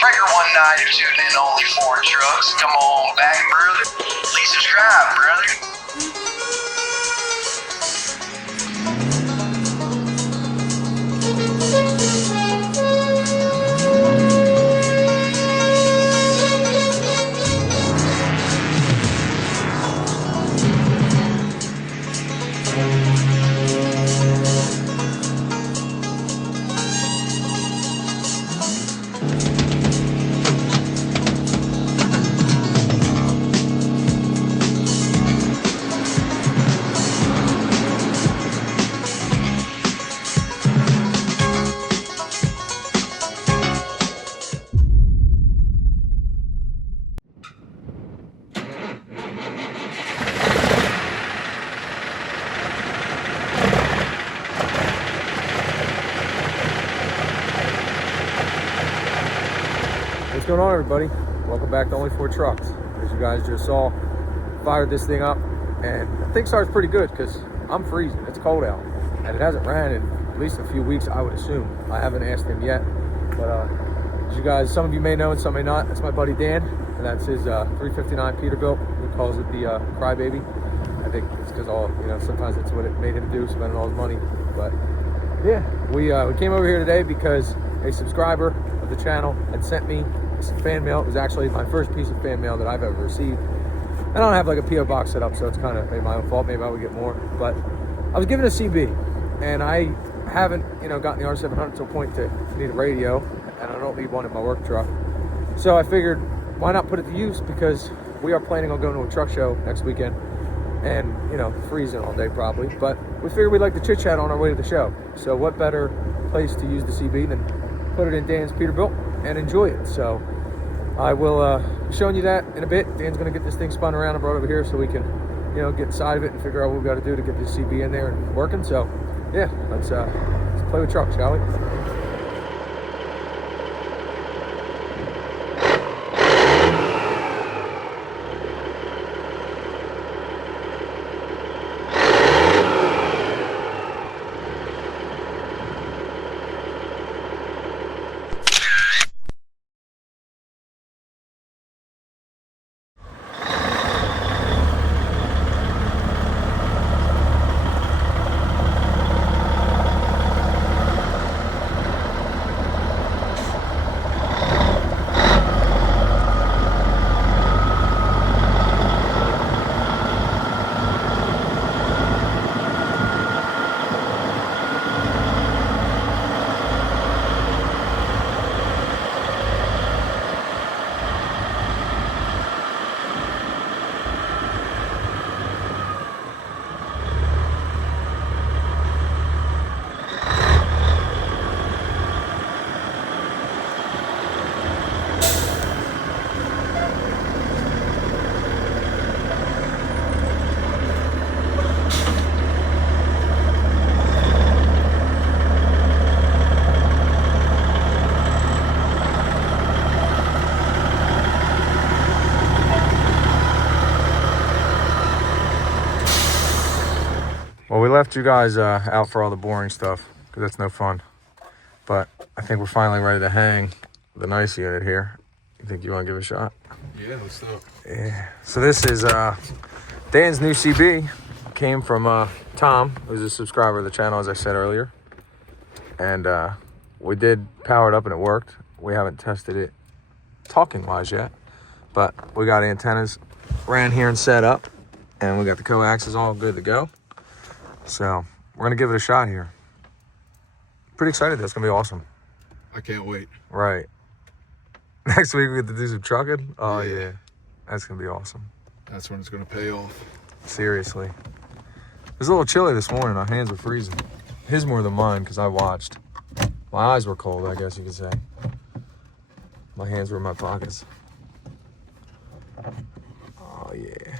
Breaker 19, you're tuning in only for trucks. Come on back, brother. Please subscribe, brother. What's going on, everybody? Welcome back to Only Four Trucks. As you guys just saw, fired this thing up, and I think starts pretty good because I'm freezing. It's cold out, and it hasn't ran in at least a few weeks, I would assume. I haven't asked him yet, but as you guys, some of you may know and some may not, that's my buddy Dan, and that's his 359 Peterbilt. He calls it the Crybaby. I think it's because sometimes that's what it made him do, spending all his money. But yeah, we came over here today because a subscriber of the channel had sent me some fan mail. It was actually my first piece of fan mail that I've ever received. I don't have like a P.O. box set up, so it's kind of maybe my own fault. Maybe I would get more. But I was given a CB, and I haven't, gotten the R700 to a point to need a radio, and I don't need one in my work truck. So I figured, why not put it to use? Because we are planning on going to a truck show next weekend, and freezing all day probably. But we figured we'd like to chit chat on our way to the show. So what better place to use the CB than put it in Dan's Peterbilt and enjoy it. So I will be showing you that in a bit. Dan's going to get this thing spun around and brought over here so we can, get inside of it and figure out what we got to do to get this CB in there and working. So yeah, let's play with trucks, shall we? Well, we left you guys out for all the boring stuff because that's no fun. But I think we're finally ready to hang the nice unit here. You think you want to give it a shot? Yeah, let's do it. Yeah. So this is Dan's new CB. Came from Tom, who's a subscriber of the channel, as I said earlier. And we did power it up and it worked. We haven't tested it talking-wise yet. But we got antennas ran here and set up. And we got the coaxes all good to go. So we're going to give it a shot here. Pretty excited. That's going to be awesome. I can't wait. Right. Next week we get to do some trucking. Oh, yeah. That's going to be awesome. That's when it's going to pay off. Seriously. It was a little chilly this morning. Our hands were freezing. His more than mine because I watched. My eyes were cold, I guess you could say. My hands were in my pockets. Oh, yeah.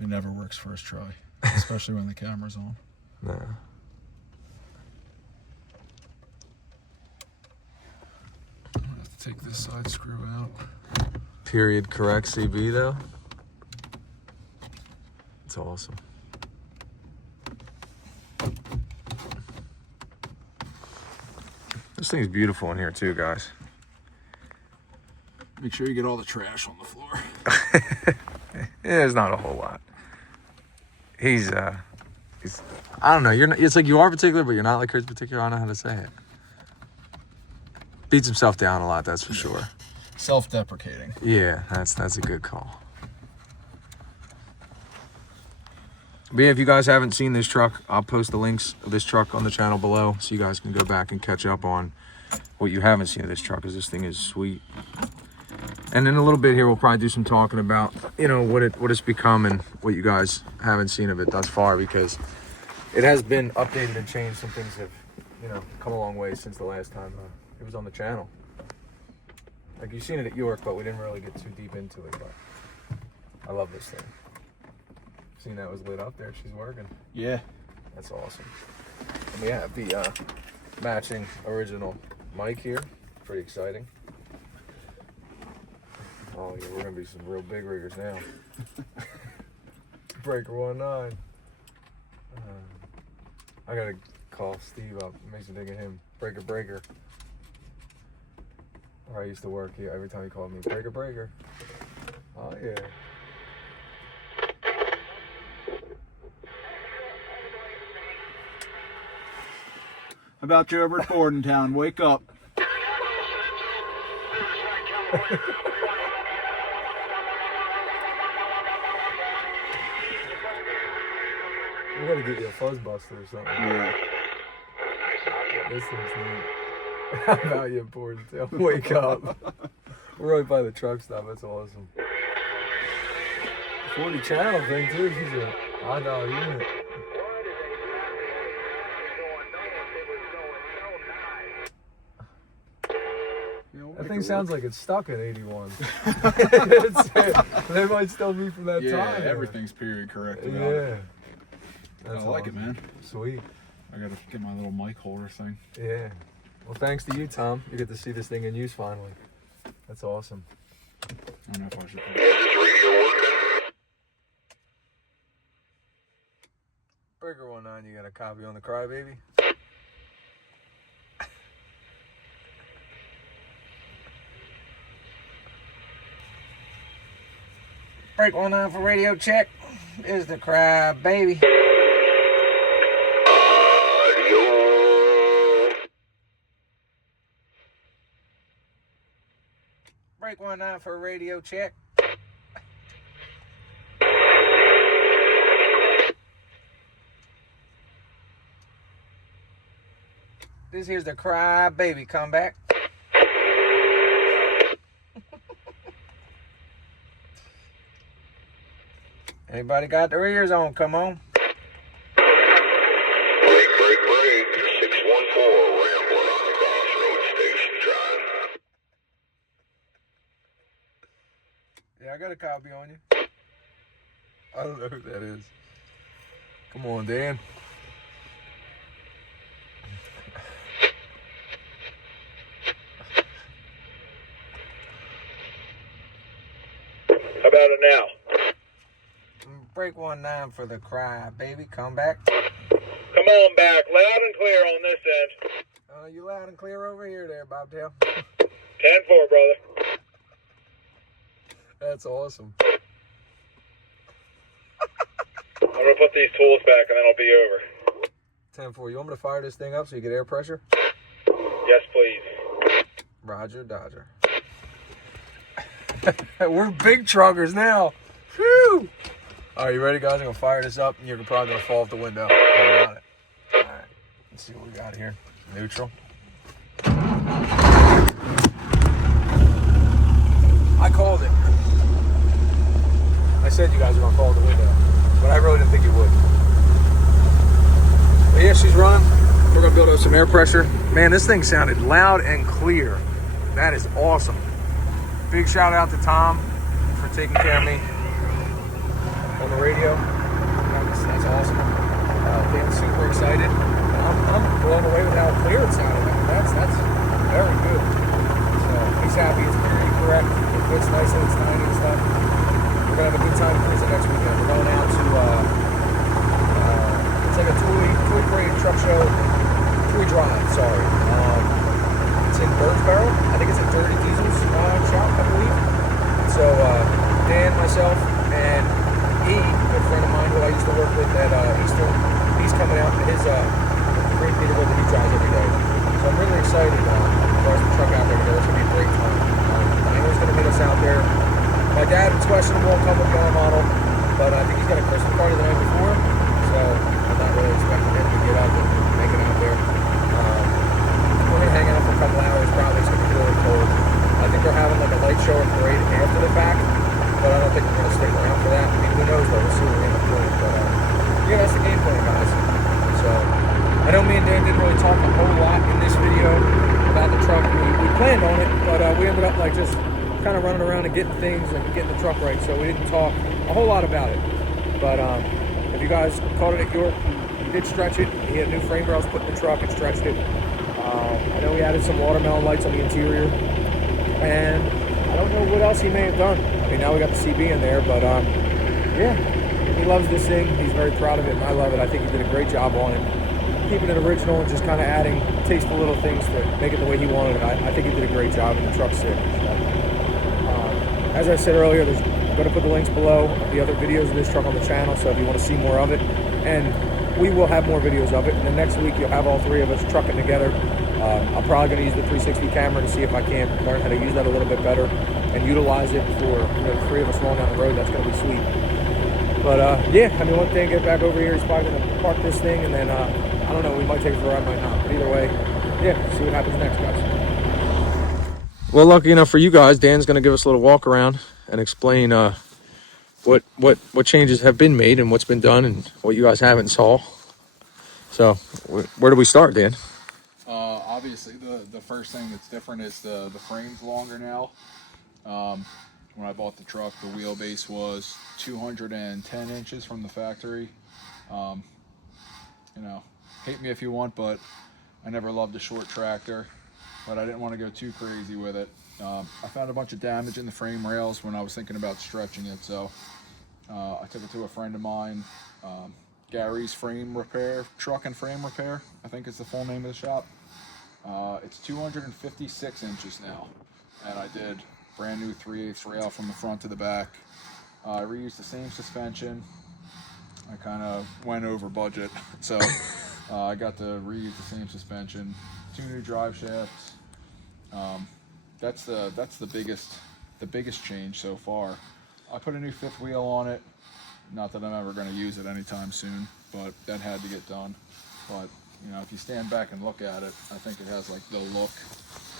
It never works first try, especially when the camera's on. Nah. I'm going to have to take this side screw out. Period correct CB, though. It's awesome. This thing's beautiful in here, too, guys. Make sure you get all the trash on the floor. There's not a whole lot. He's I don't know. You're not, it's like you are particular, but you're not like Kurt's particular. I don't know how to say it. Beats himself down a lot, that's for sure. Self-deprecating. Yeah, that's a good call. But yeah, if you guys haven't seen this truck, I'll post the links of this truck on the channel below so you guys can go back and catch up on what you haven't seen of this truck, because this thing is sweet. And in a little bit here, we'll probably do some talking about, you know, what it's become and what you guys haven't seen of it thus far, because it has been updated and changed. Some things have, you know, come a long way since the last time it was on the channel. Like, you've seen it at York, but we didn't really get too deep into it. But I love this thing. Seen that was lit up there. She's working. Yeah. That's awesome. And we have the matching original mic here. Pretty exciting. Oh yeah, we're gonna be some real big riggers now. Breaker 19. I gotta call Steve up. It makes me think of him. Breaker. Where I used to work here. Every time he called me, Breaker. Oh yeah. How about you over at Bordentown? Wake up. We gotta get you a fuzz buster or something. Yeah. This thing's neat. How about you, Bordentown? Wake up. We're right by the truck stop. That's awesome. 40 channel thing too. She's a $5 unit. That thing sounds like it's stuck at 81. They might still be from that time. Yeah, everything's period corrected. Yeah. I like it, man. Sweet. I gotta get my little mic holder thing. Yeah. Well, thanks to you, Tom. You get to see this thing in use finally. That's awesome. I don't know if I should. Breaker 19, you got a copy on the Crybaby? Break 19 for radio check. This is the Crybaby. Break 19 for radio check. This here's the Crybaby comeback. Anybody got their ears on? Come on. Break. 614, Rambler on the Crossroads Station Drive. Yeah, I got a copy on you. I don't know who that is. Come on, Dan. How about it now? Break 19 for the Crybaby comeback. Come on back, loud and clear on this end. You loud and clear over here there, Bobtail. 10-4, brother. That's awesome. I'm gonna put these tools back and then I'll be over. 10-4. You want me to fire this thing up so you get air pressure? Yes, please. Roger, Dodger. We're big truckers now. Whew! All right, you ready, guys? I'm gonna fire this up, and you're probably gonna fall off the window. I got it. All right, let's see what we got here. Neutral. I called it. I said you guys were gonna fall off the window, but I really didn't think you would. But yeah, she's running. We're gonna build up some air pressure. Man, this thing sounded loud and clear. That is awesome. Big shout out to Tom for taking care of me on the radio. That's awesome. Dan's super excited. I'm blown away with how clear it sounded. That's very good. So he's happy. It's very correct. It fits nice and it's tiny and stuff. We're gonna have a good time cruising next weekend. We're going out to it's like a Tui parade truck show. Tui Drive. Sorry. It's in Birdsboro. I think it's a Dirty Diesel's show. out, I believe. So Dan, myself, and E, a friend of mine who I used to work with at Eastern, he's coming out in his green Peterbilt that he drives every day. So I'm really excited for us to truck out there together. It's going to be a great time. Dino's going to meet us out there. My dad was questionable and come with the R model, but I think he's got a Christmas party the night before, so I'm not really expecting him to get up and make it out there. We're going to hang out for a couple hours probably. It's going to be really cold. I think they're having like a light show and parade after the fact, but I don't think we're going to stick around for that. I mean, who knows though, we'll see what we end up doing, but yeah, that's the game plan, guys. So I know me and Dan didn't really talk a whole lot in this video about the truck. We planned on it, but we ended up like just kind of running around and getting things and getting the truck right, so we didn't talk a whole lot about it. But if you guys caught it at York, he did stretch it. He had new frame rails put in the truck and stretched it. I know he added some watermelon lights on the interior, and I don't know what else he may have done. I mean, now we got the CB in there, but yeah, he loves this thing. He's very proud of it, and I love it. I think he did a great job on it, keeping it original and just kind of adding tasteful little things to make it the way he wanted it. I think he did a great job, and the truck's sick. So, as I said earlier, I'm going to put the links below of the other videos of this truck on the channel, so if you want to see more of it, and we will have more videos of it. And then next week you'll have all three of us trucking together. I'm probably going to use the 360 camera to see if I can learn how to use that a little bit better and utilize it for the three of us rolling down the road. That's going to be sweet. But yeah, I mean, one thing, get back over here, he's probably going to park this thing, and then I don't know, we might take it for a ride, might not. But either way, yeah, see what happens next, guys. Well, lucky enough for you guys, Dan's going to give us a little walk around and explain what changes have been made and what's been done and what you guys haven't saw. So where do we start, Dan? Obviously, the first thing that's different is the frame's longer now. When I bought the truck, the wheelbase was 210 inches from the factory. You know, hate me if you want, but I never loved a short tractor, but I didn't want to go too crazy with it. I found a bunch of damage in the frame rails when I was thinking about stretching it, so I took it to a friend of mine, Gary's Frame Repair, Truck and Frame Repair, I think is the full name of the shop. It's 256 inches now, and I did brand new 3/8 rail from the front to the back. I reused the same suspension. I kind of went over budget, so I got to reuse the same suspension, 2 new drive shafts. That's the biggest change so far. I put a new 5th wheel on it. Not that I'm ever going to use it anytime soon, but that had to get done. But you know, if you stand back and look at it, I think it has like the look,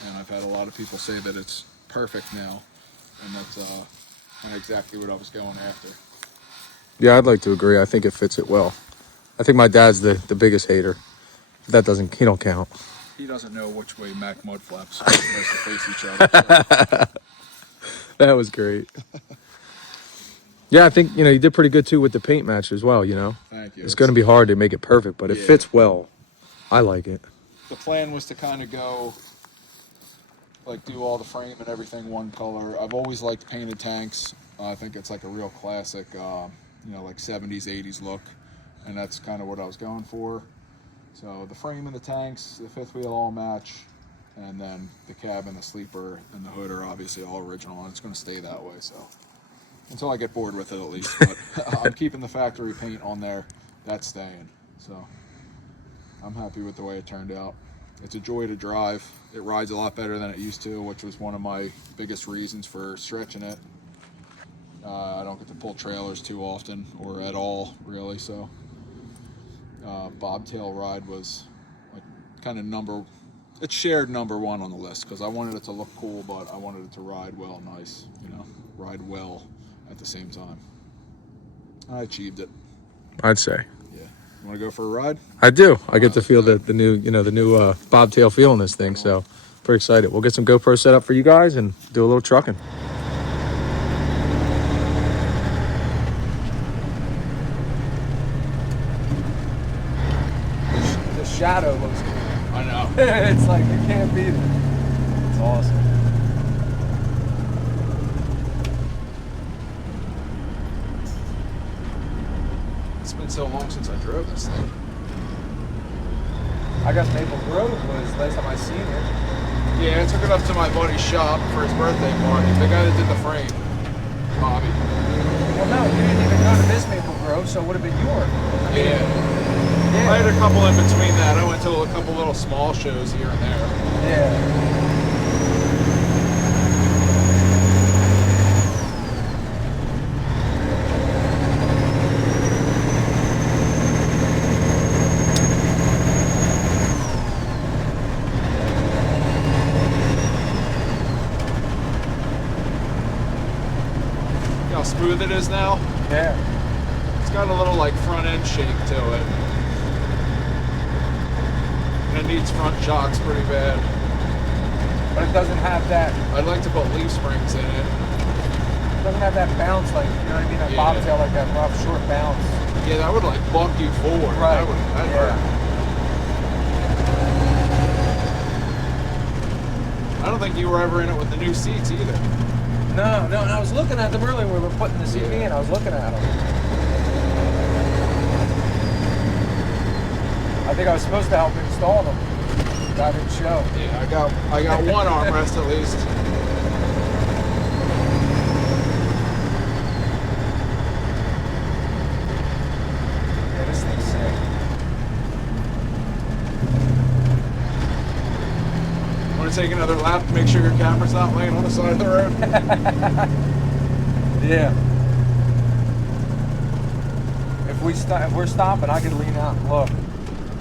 and I've had a lot of people say that it's perfect now, and that's exactly what I was going after. Yeah, I'd like to agree. I think it fits it well. I think my dad's the biggest hater. He don't count. He doesn't know which way Mac mud flaps are supposed to face each other. So. That was great. Yeah, I think, you did pretty good too with the paint match as well, Thank you. It's going to be hard to make it perfect, but it fits well. I like it. The plan was to kind of go, like, do all the frame and everything one color. I've always liked painted tanks. I think it's like a real classic, like 70s, 80s look, and that's kind of what I was going for. So the frame and the tanks, the 5th wheel all match, and then the cab and the sleeper and the hood are obviously all original, and it's going to stay that way, so. Until I get bored with it, at least. But I'm keeping the factory paint on there. That's staying. So I'm happy with the way it turned out. It's a joy to drive. It rides a lot better than it used to, which was one of my biggest reasons for stretching it. I don't get to pull trailers too often, or at all, really. So bobtail ride was like kind of it's shared number 1 on the list, because I wanted it to look cool, but I wanted it to ride well, nice, ride well at the same time. I achieved it, I'd say. Yeah. You want to go for a ride? I do. I get to feel the new bobtail feel in this thing, so pretty excited. We'll get some GoPro set up for you guys and do a little trucking. The shadow looks cool. I know. It's like, you can't beat it. It's awesome. It's been so long since I drove this thing. I guess Maple Grove was the last time I seen it. Yeah, I took it up to my buddy's shop for his birthday party. The guy that did the frame, Bobby. Well, no, you didn't even go to this Maple Grove, so it would have been yours. Yeah. I had a couple in between that. I went to a couple little small shows here and there. Yeah. How smooth it is now. Yeah. It's got a little like front end shake to it. And it needs front shocks pretty bad. But it doesn't have that. I'd like to put leaf springs in it. It doesn't have that bounce, like, you know what I mean? That bobtail, like that rough, short bounce. Yeah, that would like buck you forward. Right. That'd hurt. I don't think you were ever in it with the new seats either. No, and I was looking at them earlier when we were putting the CV in. I was looking at them. I think I was supposed to help install them. That didn't show. Yeah, I got one armrest at least. Yeah, this thing's sick. Want to take another lap to make sure your camera's not laying on the side of the road? Yeah. If we're stopping, I could lean out and look.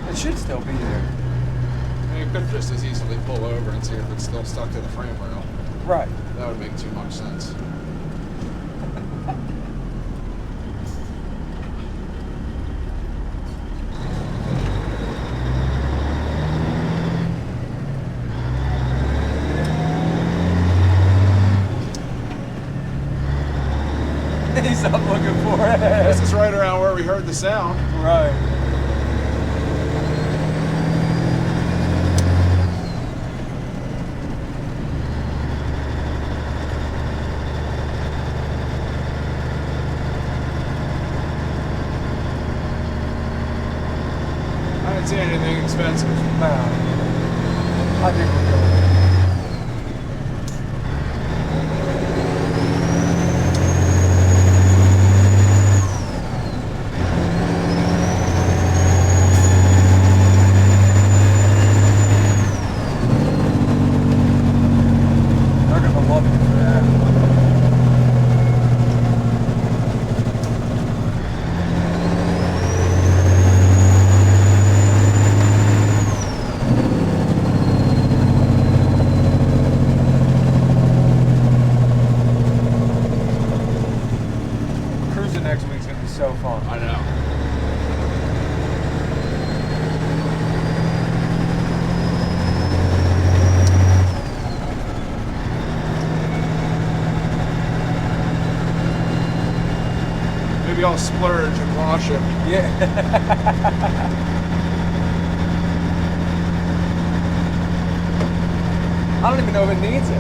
It should still be there. I mean, you could just as easily pull over and see if it's still stuck to the frame rail. Right. That would make too much sense. He's up looking for it. This is right around where we heard the sound. Right. I didn't see anything expensive. No. I think we're good. They're gonna love you for that. Cruising next week's gonna be so fun. I know. Maybe I'll splurge and wash it. Yeah. I don't even know if it needs it.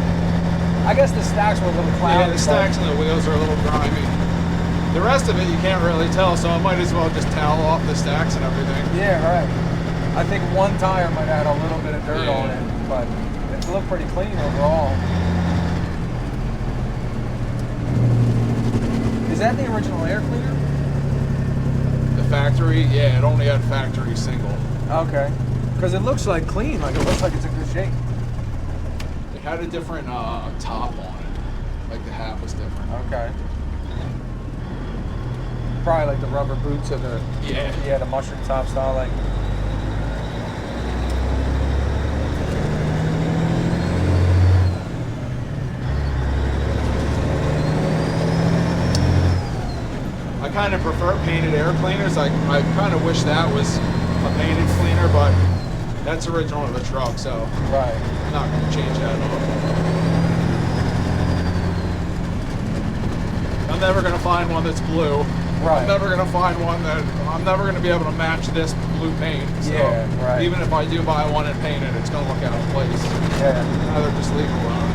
I guess the stacks were a little cloudy. Yeah, the stacks and the wheels are a little grimy. The rest of it you can't really tell, so I might as well just towel off the stacks and everything. Yeah, right. I think one tire might have had a little bit of dirt Yeah. on it, but it looked pretty clean overall. Is that the original air cleaner? The factory, yeah, it only had factory single. Okay. Because it looks like clean, like it looks like it's in good shape. It had a different top on it. Like the hat was different. Okay. Probably like the rubber boots or the Yeah. the mushroom top style, like. I kind of prefer painted air cleaners. I kind of wish that was a painted cleaner, but that's original to the truck, so Right. I'm not going to change that up. I'm never going to find one that's blue. Right. I'm never going to find one that I'm never going to be able to match this blue paint. So Yeah, right. even if I do buy one and paint it, it's going to look out of place. Yeah. I'd rather just leave it alone.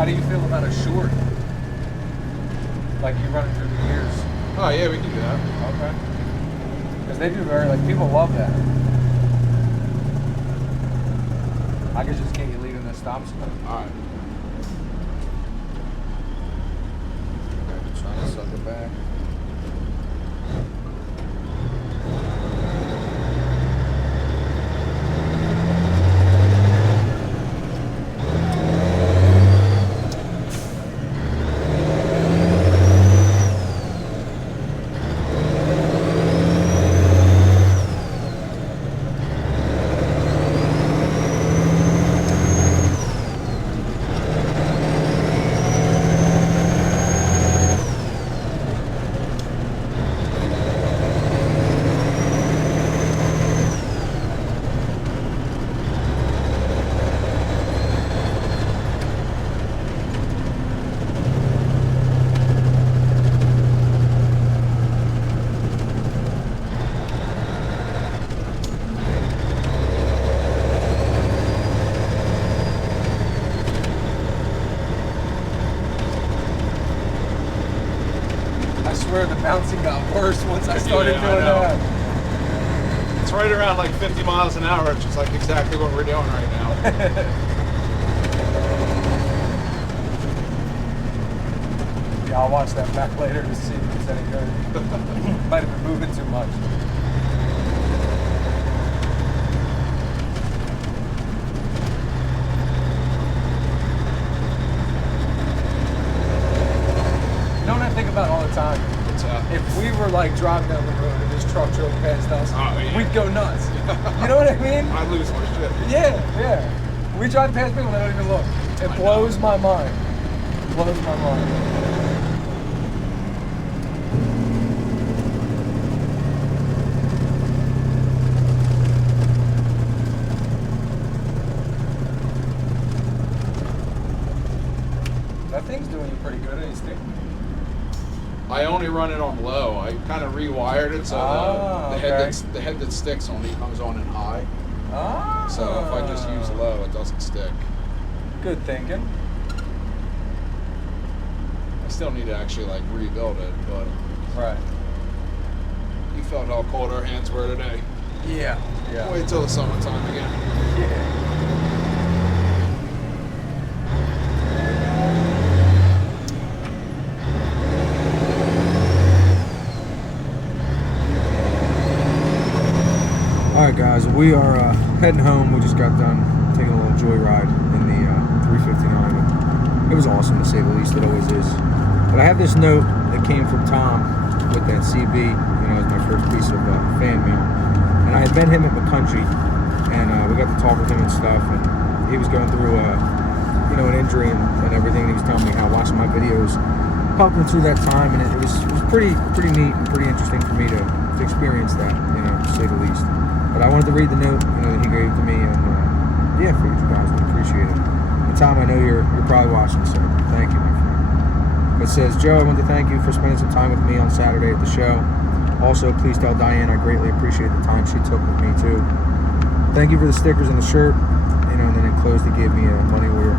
How do you feel about a short? Like you running through the gears? Oh yeah, we can do that. Okay. Because they do very, like, people love that. I could just get you leading the stop split. Alright. Trying to suck it back. I swear the bouncing got worse once I started doing that. It's right around like 50 miles an hour, which is like exactly what we're doing right now. Yeah, I'll watch that back later to see if it's any good. Might have been moving too much. You know what I think about all the time? If we were like driving down the road and this truck drove past us, we'd go nuts. You know what I mean? I'd lose my shit. Yeah. We drive past people and they don't even look. It blows my mind. It blows my mind. That thing's doing you pretty good, ain't it? I only run it on low. I kind of rewired it so the head that sticks only comes on in high. So if I just use low, it doesn't stick. Good thinking. I still need to actually like rebuild it, but Right. you felt how cold our hands were today. Yeah. Wait till the summertime again. Yeah. Alright guys, we are heading home. We just got done taking a little joyride in the 359. It was awesome to say the least, it always is. But I have this note that came from Tom with that CB, you know, as my first piece of fan mail. And I had met him at McCountry, and we got to talk with him and stuff, and he was going through you know, an injury and everything. He was telling me how watching my videos helped him through that time, and it was pretty neat and pretty interesting for me to experience that, you know, to say the least. But I wanted to read the note, you know, that he gave to me, and yeah, figured you guys would appreciate it. And Tom, I know you're probably watching, so thank you, my friend. It says, Joe, I want to thank you for spending some time with me on Saturday at the show. Also, please tell Diane I greatly appreciate the time she took with me too. Thank you for the stickers and the shirt, you know, and then enclosed he gave me a money order,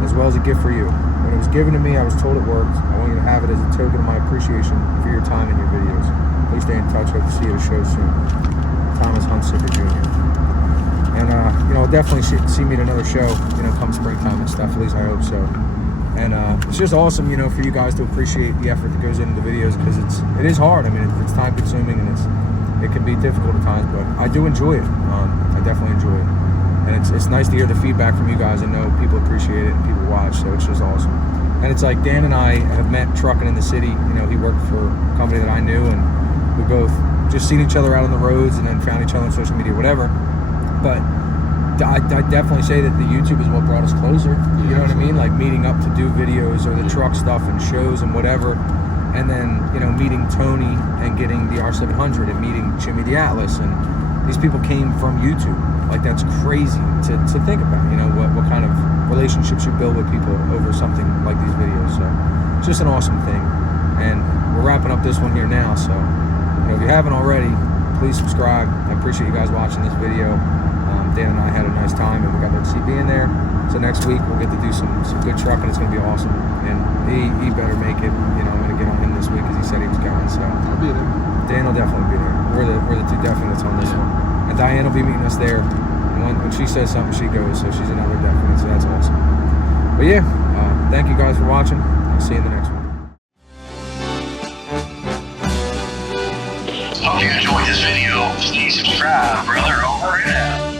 as well as a gift for you. When it was given to me, I was told it worked. I want you to have it as a token of my appreciation for your time and your videos. Please stay in touch. Hope to see you at a show soon. Thomas Huntsicker Jr. And, you know, definitely see me at another show, you know, come springtime and stuff. At least I hope so. And it's just awesome, you know, for you guys to appreciate the effort that goes into the videos, because it is hard. I mean, it's time consuming, and it can be difficult at times, but I do enjoy it. I definitely enjoy it. And it's nice to hear the feedback from you guys and know people appreciate it and people watch, so it's just awesome. And it's like Dan and I have met trucking in the city. You know, he worked for a company that I knew, and we both just seen each other out on the roads and then found each other on social media, whatever. But I definitely say that the YouTube is what brought us closer. You know what I mean? Like meeting up to do videos or the truck stuff and shows and whatever. And then, you know, meeting Tony and getting the R700 and meeting Jimmy the Atlas. And these people came from YouTube. Like, that's crazy to think about, you know, what kind of relationships you build with people over something like these videos. So it's just an awesome thing. And we're wrapping up this one here now. So, you know, if you haven't already, please subscribe. I appreciate you guys watching this video. Dan and I had a nice time, and we got to see being there. So next week we'll get to do some good trucking. It's going to be awesome. And he better make it. You know, I'm going to get on him this week because he said he was going. So I'll be there. Dan will definitely be there. We're the two definites on this one. And Diane will be meeting us there. And when she says something, she goes. So she's another definite. So that's awesome. But yeah, thank you guys for watching. I'll see you in the next one. Hope you enjoyed this video. Please subscribe, brother. Over and out.